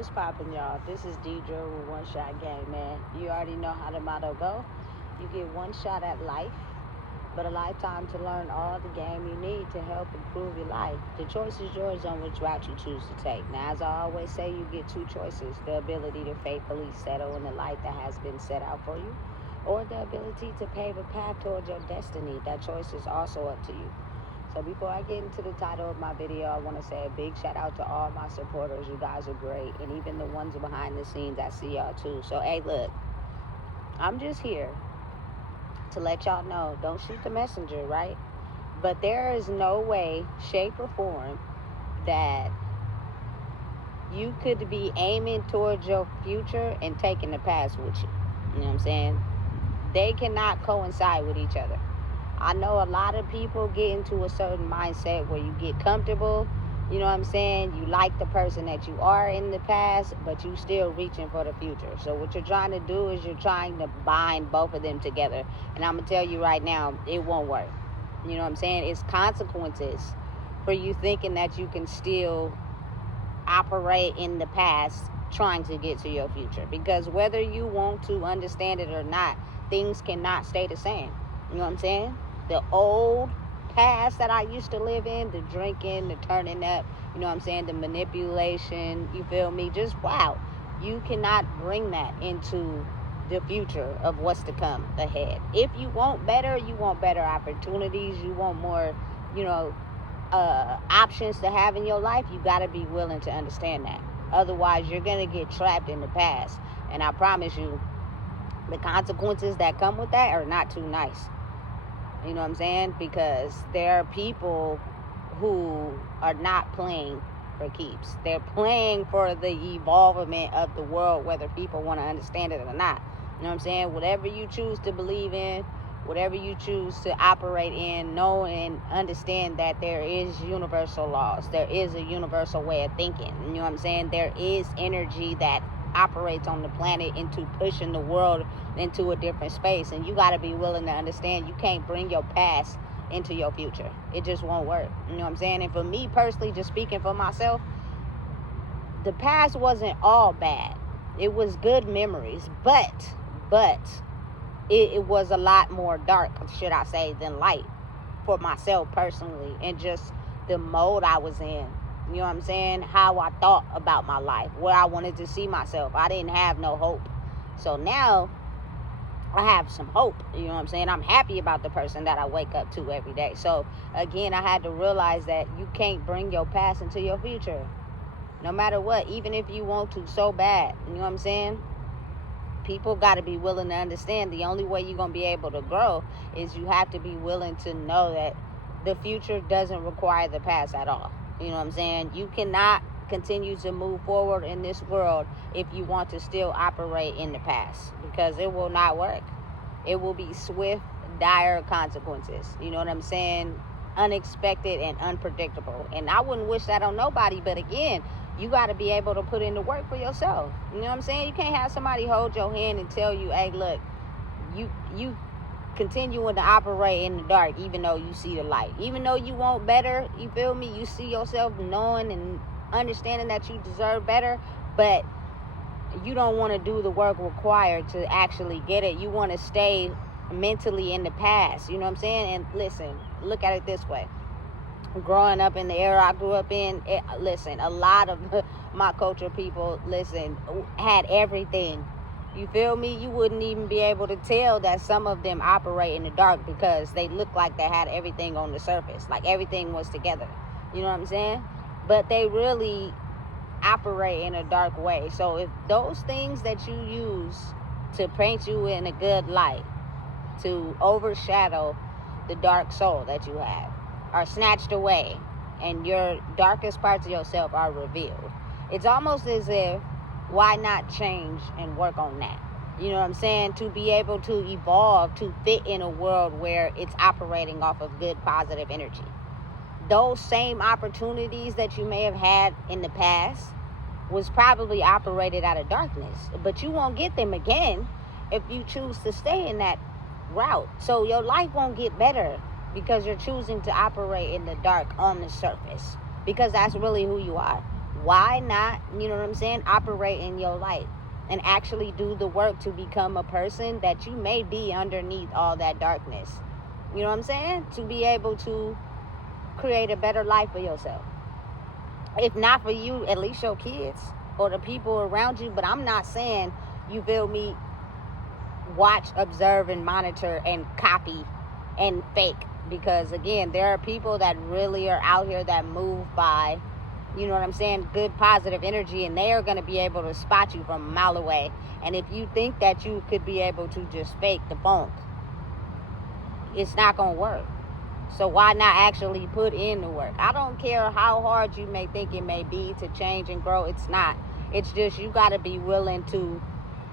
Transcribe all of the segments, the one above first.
What's poppin', y'all? This is Deidre with One Shot Game, man. You already know how the motto go. You get one shot at life, but a lifetime to learn all the game you need to help improve your life. The choice is yours on which route you choose to take. Now, as I always say, you get two choices: the ability to faithfully settle in the life that has been set out for you, or the ability to pave a path towards your destiny. That choice is also up to you. So before I get into the title of my video, I want to say a big shout out to all my supporters. You guys are great. And even the ones behind the scenes, I see y'all too. So, hey, look, I'm just here to let y'all know, don't shoot the messenger, right? But there is no way, shape, or form that you could be aiming towards your future and taking the past with you. You know what I'm saying? They cannot coincide with each other. I know a lot of people get into a certain mindset where you get comfortable, you know what I'm saying? You like the person that you are in the past, but you still reaching for the future. So what you're trying to do is you're trying to bind both of them together. And I'm going to tell you right now, it won't work. You know what I'm saying? It's consequences for you thinking that you can still operate in the past trying to get to your future. Because whether you want to understand it or not, things cannot stay the same. You know what I'm saying? The old past that I used to live in, the drinking, the turning up, you know what I'm saying, the manipulation, you feel me? Just wow. You cannot bring that into the future of what's to come ahead. If you want better opportunities, you want more, options to have in your life, you got to be willing to understand that. Otherwise, you're going to get trapped in the past. And I promise you, the consequences that come with that are not too nice. You know what I'm saying? Because there are people who are not playing for keeps. They're playing for the evolvement of the world, whether people want to understand it or not. You know what I'm saying? Whatever you choose to believe in, whatever you choose to operate in, know and understand that there is universal laws. There is a universal way of thinking. You know what I'm saying? There is energy that operates on the planet into pushing the world into a different space, and you got to be willing to understand you can't bring your past into your future. It just won't work. You know what I'm saying? And for me personally, just speaking for myself, the past wasn't all bad. It was good memories, but it was a lot more dark, should I say, than light for myself personally, and just the mode I was in. You know what I'm saying? How I thought about my life, where I wanted to see myself. I didn't have no hope. So now I have some hope. You know what I'm saying? I'm happy about the person that I wake up to every day. So again, I had to realize that you can't bring your past into your future. No matter what, even if you want to so bad. You know what I'm saying? People got to be willing to understand the only way you're going to be able to grow is you have to be willing to know that the future doesn't require the past at all. You know what I'm saying? You cannot continue to move forward in this world if you want to still operate in the past, because it will not work. It will be swift, dire consequences. You know what I'm saying? Unexpected and unpredictable. And I wouldn't wish that on nobody, but again, you got to be able to put in the work for yourself. You know what I'm saying? You can't have somebody hold your hand and tell you, hey, look, you continuing to operate in the dark even though you see the light. Even though you want better, you feel me? You see yourself knowing and understanding that you deserve better, but you don't want to do the work required to actually get it. You want to stay mentally in the past. You know what I'm saying? And listen, look at it this way. Growing up in the era I grew up in, a lot of my culture people, had everything. You feel me? You wouldn't even be able to tell that some of them operate in the dark because they look like they had everything on the surface. Like everything was together. You know what I'm saying? But they really operate in a dark way. So if those things that you use to paint you in a good light, to overshadow the dark soul that you have, are snatched away and your darkest parts of yourself are revealed, it's almost as if, why not change and work on that? You know what I'm saying? To be able to evolve, to fit in a world where it's operating off of good, positive energy. Those same opportunities that you may have had in the past was probably operated out of darkness. But you won't get them again if you choose to stay in that route. So your life won't get better because you're choosing to operate in the dark on the surface. Because that's really who you are. Why not, you know what I'm saying, operate in your light and actually do the work to become a person that you may be underneath all that darkness. You know what I'm saying? To be able to create a better life for yourself. If not for you, at least your kids or the people around you. But I'm not saying, you feel me, watch, observe, and monitor and copy and fake. Because again, there are people that really are out here that move by, you know what I'm saying, good positive energy, and they are going to be able to spot you from a mile away. And if you think that you could be able to just fake the funk, it's not going to work. So why not actually put in the work? I don't care how hard you may think it may be to change and grow. It's not. It's just you got to be willing to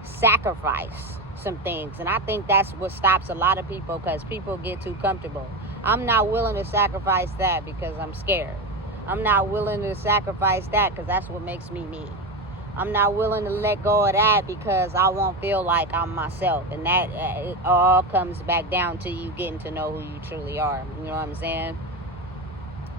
sacrifice some things. And I think that's what stops a lot of people, because people get too comfortable. I'm not willing to sacrifice that because I'm scared. I'm not willing to sacrifice that because that's what makes me me. I'm not willing to let go of that because I won't feel like I'm myself. And that it all comes back down to you getting to know who you truly are. You know what I'm saying?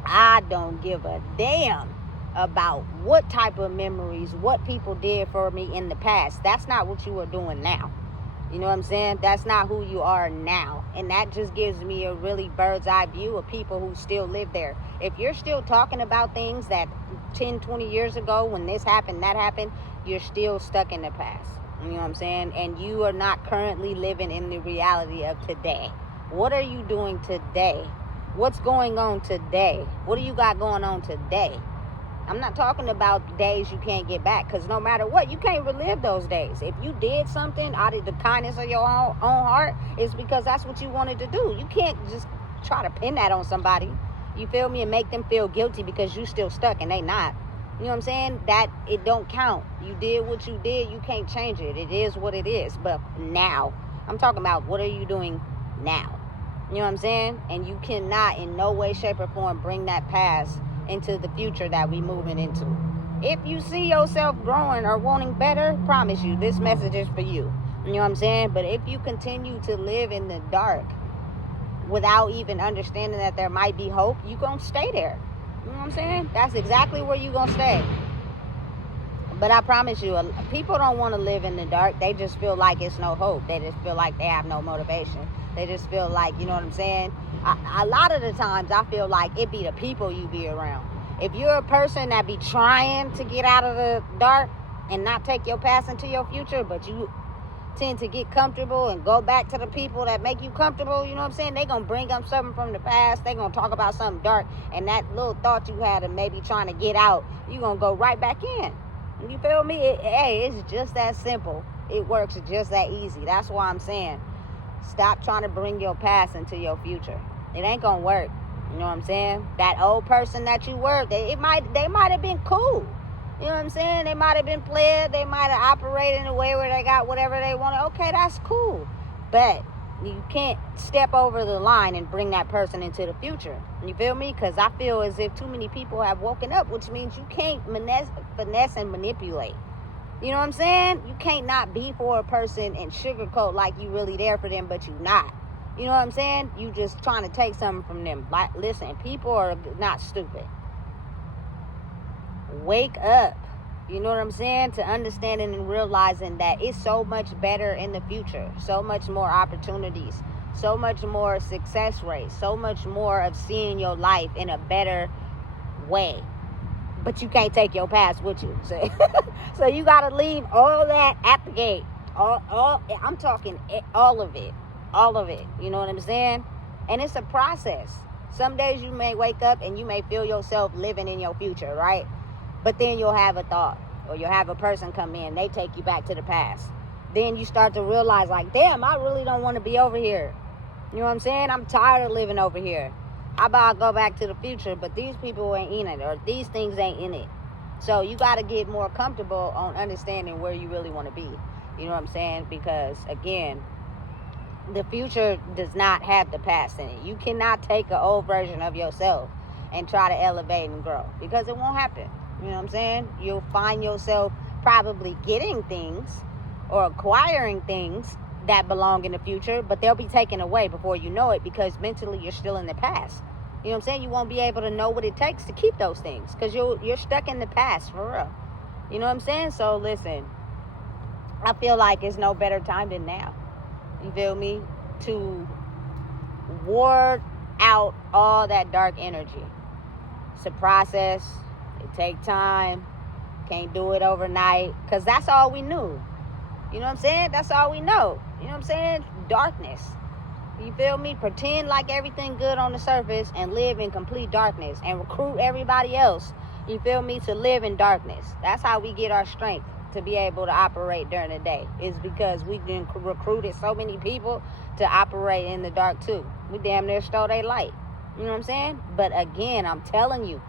I don't give a damn about what type of memories, what people did for me in the past. That's not what you are doing now. You know what I'm saying? That's not who you are now. And that just gives me a really bird's eye view of people who still live there. If you're still talking about things that 10, 20 years ago, when this happened, that happened, you're still stuck in the past. You know what I'm saying? And you are not currently living in the reality of today. What are you doing today? What's going on today? What do you got going on today? I'm not talking about days you can't get back, because no matter what, you can't relive those days. If you did something out of the kindness of your own heart, it's because that's what you wanted to do. You can't just try to pin that on somebody, you feel me, and make them feel guilty because you still stuck and they not. You know what I'm saying? That it don't count. You did what you did. You can't change it. It is what it is. But now, I'm talking about, what are you doing now? You know what I'm saying? And you cannot in no way, shape, or form bring that past into the future that we moving into. If you see yourself growing or wanting better, promise you, this message is for you. You know what I'm saying? But if you continue to live in the dark without even understanding that there might be hope, you gonna stay there. You know what I'm saying? That's exactly where you gonna stay. But I promise you, people don't want to live in the dark. They just feel like it's no hope. They just feel like they have no motivation. They just feel like, you know what I'm saying? A lot of the times I feel like it be the people you be around. If you're a person that be trying to get out of the dark and not take your past into your future, but you tend to get comfortable and go back to the people that make you comfortable, you know what I'm saying? They gonna bring up something from the past. They gonna talk about something dark, and that little thought you had of maybe trying to get out, you gonna go right back in. You feel me? It's just that simple. It works just that easy. That's why I'm saying, stop trying to bring your past into your future. It ain't gonna work. You know what I'm saying? That old person that you were, they might have been cool. You know what I'm saying? They might have been played. They might have operated in a way where they got whatever they wanted. Okay, that's cool. But you can't step over the line and bring that person into the future. You feel me? Because I feel as if too many people have woken up, which means you can't finesse and manipulate. You know what I'm saying? You can't not be for a person and sugarcoat like you really there for them, but you not. You know what I'm saying? You just trying to take something from them. Like, listen, people are not stupid. Wake up. You know what I'm saying? To understanding and realizing that it's so much better in the future. So much more opportunities. So much more success rate. So much more of seeing your life in a better way. But you can't take your past with you. So you got to leave all that at the gate. I'm talking all of it. All of it. You know what I'm saying? And it's a process. Some days you may wake up and you may feel yourself living in your future, right? But then you'll have a thought, or you'll have a person come in. They take you back to the past. Then you start to realize, like, damn, I really don't want to be over here. You know what I'm saying? I'm tired of living over here. How about I go back to the future, but these people ain't in it, or these things ain't in it. So you got to get more comfortable on understanding where you really want to be. You know what I'm saying? Because, again, the future does not have the past in it. You cannot take an old version of yourself and try to elevate and grow, because it won't happen. You know what I'm saying? You'll find yourself probably getting things or acquiring things that belong in the future, but they'll be taken away before you know it, because mentally you're still in the past. You know what I'm saying? You won't be able to know what it takes to keep those things, because you're stuck in the past, for real. You know what I'm saying? So listen, I feel like it's no better time than now. You feel me? To ward out all that dark energy. It's a process. It takes time. Can't do it overnight, because that's all we knew. You know what I'm saying? That's all we know. You know what I'm saying? Darkness. You feel me? Pretend like everything good on the surface and live in complete darkness, and recruit everybody else, you feel me, to live in darkness. That's how we get our strength to be able to operate during the day. Is because we done recruited so many people to operate in the dark too. We damn near stole their light. You know what I'm saying? But again, I'm telling you,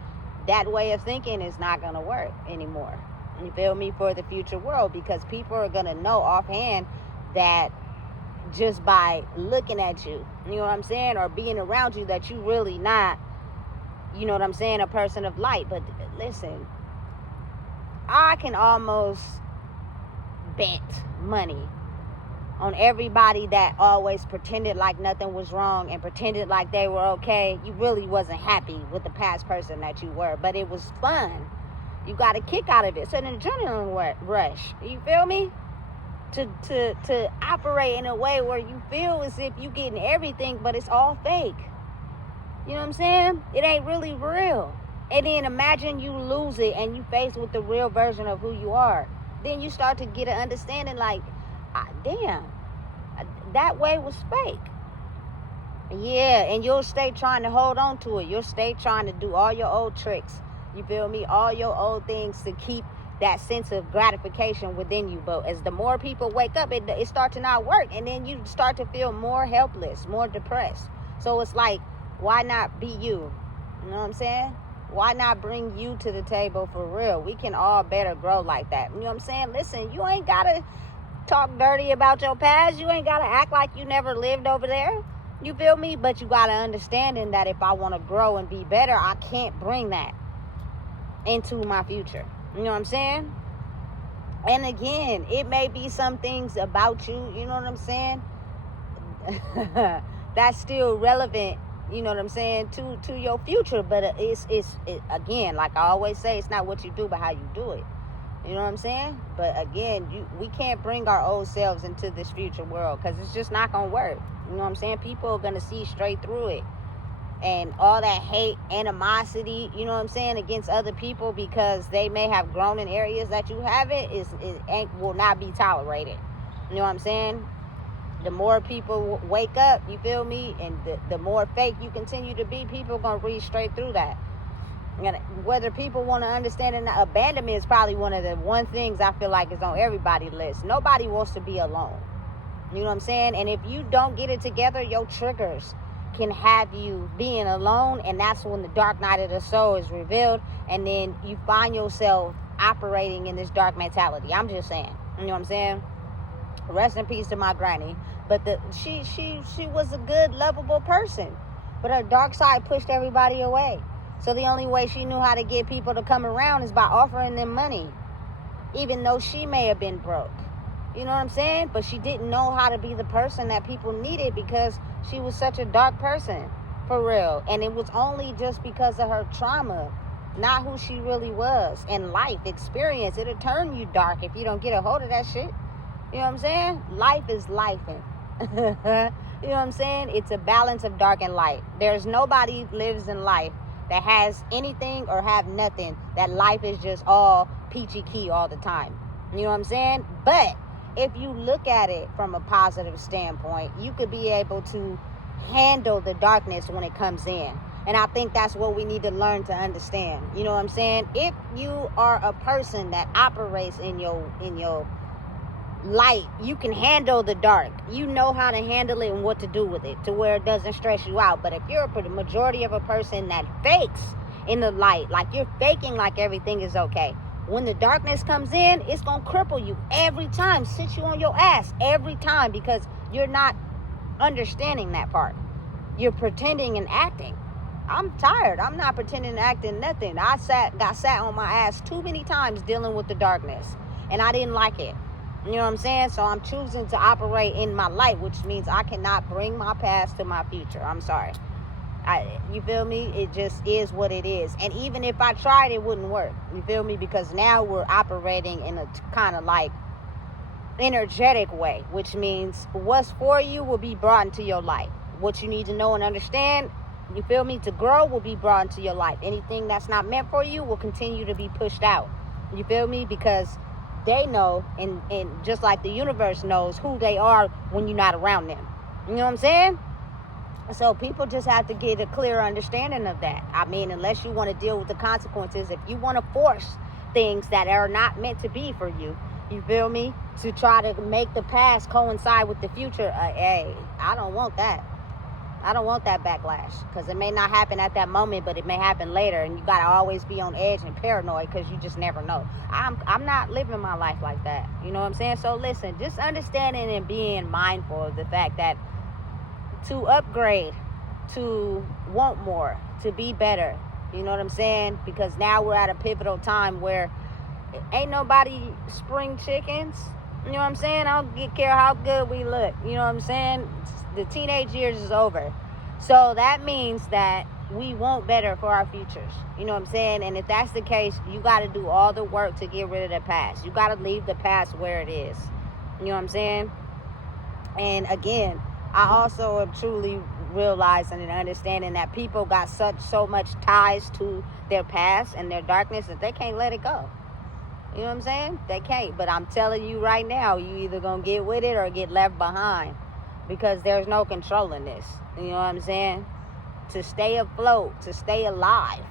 that way of thinking is not going to work anymore. You feel me? For the future world, because people are going to know offhand that just by looking at you, you know what I'm saying, or being around you, that you really not, you know what I'm saying, a person of light. But listen, I can almost bet money on everybody that always pretended like nothing was wrong and pretended like they were okay. You really wasn't happy with the past person that you were, but it was fun. You got a kick out of it. It's an adrenaline rush. You feel me? To operate in a way where you feel as if you getting everything, but it's all fake. You know what I'm saying? It ain't really real. And then imagine you lose it and you face with the real version of who you are. Then you start to get an understanding like, damn, that way was fake. Yeah, and you'll stay trying to hold on to it. You'll stay trying to do all your old tricks. You feel me? All your old things to keep that sense of gratification within you. But as the more people wake up, it starts to not work. And then you start to feel more helpless, more depressed. So it's like, why not be you? You know what I'm saying? Why not bring you to the table for real? We can all better grow like that. You know what I'm saying? Listen, you ain't got to talk dirty about your past. You ain't got to act like you never lived over there. You feel me? But you got to understand that if I want to grow and be better, I can't bring that into my future. You know what I'm saying? And again, it may be some things about you, you know what I'm saying, that's still relevant, you know what I'm saying, to your future. But it's again, like I always say, it's not what you do, but how you do it. You know what I'm saying? But again, we can't bring our old selves into this future world, because it's just not going to work. You know what I'm saying? People are going to see straight through it. And all that hate, animosity, you know what I'm saying, against other people because they may have grown in areas that you haven't, will not be tolerated. You know what I'm saying? The more people wake up, you feel me, and the more fake you continue to be, people are going to read straight through that. And whether people want to understand it or not, abandonment is probably one of the things I feel like is on everybody's list. Nobody wants to be alone. You know what I'm saying? And if you don't get it together, your triggers can have you being alone, and that's when the dark night of the soul is revealed, and then you find yourself operating in this dark mentality. I'm just saying, you know what I'm saying? Rest in peace to my granny. But she was a good, lovable person, but her dark side pushed everybody away. So the only way she knew how to get people to come around is by offering them money, even though she may have been broke. You know what I'm saying? But she didn't know how to be the person that people needed, because she was such a dark person, for real. And it was only just because of her trauma, not who she really was. And life experience, it'll turn you dark if you don't get a hold of that shit. You know what I'm saying? Life is lifing. You know what I'm saying? It's a balance of dark and light. There's nobody lives in life that has anything or have nothing, that life is just all peachy key all the time. You know what I'm saying? But if you look at it from a positive standpoint, you could be able to handle the darkness when it comes in. And I think that's what we need to learn to understand. You know what I'm saying? If you are a person that operates in your light, you can handle the dark. You know how to handle it and what to do with it to where it doesn't stress you out. But if you're the majority of a person that fakes in the light, like you're faking like everything is okay, when the darkness comes in, it's going to cripple you every time, sit you on your ass every time, because you're not understanding that part. You're pretending and acting. I'm tired. I'm not pretending and acting nothing. I got sat on my ass too many times dealing with the darkness, and I didn't like it. You know what I'm saying? So I'm choosing to operate in my light, which means I cannot bring my past to my future. I'm sorry. You feel me? It just is what it is. And even if I tried, it wouldn't work. You feel me? Because now we're operating in a kind of like energetic way, which means what's for you will be brought into your life. What you need to know and understand, you feel me, to grow will be brought into your life. Anything that's not meant for you will continue to be pushed out. You feel me? Because they know, and just like the universe knows who they are when you're not around them. You know what I'm saying? So people just have to get a clear understanding of that. I mean, unless you want to deal with the consequences, if you want to force things that are not meant to be for you, you feel me, to try to make the past coincide with the future, hey, I don't want that. I don't want that backlash, because it may not happen at that moment, but it may happen later, and you got to always be on edge and paranoid because you just never know. I'm not living my life like that. You know what I'm saying? So listen, just understanding and being mindful of the fact that to upgrade, to want more, to be better, you know what I'm saying? Because now we're at a pivotal time where ain't nobody spring chickens. You know what I'm saying? I don't care how good we look. You know what I'm saying? The teenage years is over. So that means that we want better for our futures. You know what I'm saying? And if that's the case, you got to do all the work to get rid of the past. You got to leave the past where it is. You know what I'm saying? And again, I also am truly realizing and understanding that people got so much ties to their past and their darkness that they can't let it go. You know what I'm saying? They can't. But I'm telling you right now, you either gonna get with it or get left behind, because there's no controlling this. You know what I'm saying? To stay afloat, to stay alive,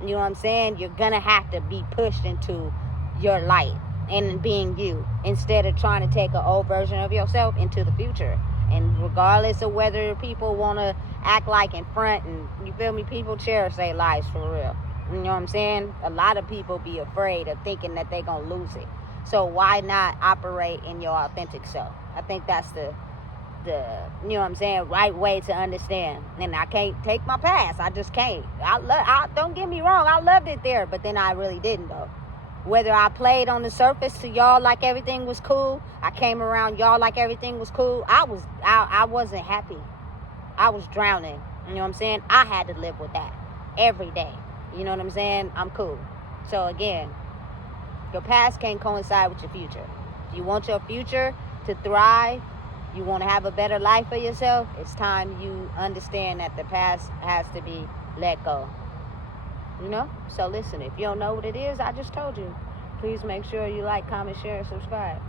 you know what I'm saying? You're gonna have to be pushed into your light and being you, instead of trying to take an old version of yourself into the future. And regardless of whether people want to act like in front, and you feel me, people cherish their lives for real. You know what I'm saying? A lot of people be afraid of thinking that they're going to lose it. So why not operate in your authentic self? I think that's the you know what I'm saying, right way to understand. And I can't take my past. I just can't. Don't get me wrong, I loved it there, but then I really didn't though. Whether I played on the surface to y'all like everything was cool, I came around y'all like everything was cool, I wasn't happy. I was drowning. You know what I'm saying? I had to live with that every day. You know what I'm saying? I'm cool. So again, your past can't coincide with your future. If you want your future to thrive, you want to have a better life for yourself, it's time you understand that the past has to be let go. You know? So listen, if you don't know what it is, I just told you. Please make sure you like, comment, share, and subscribe.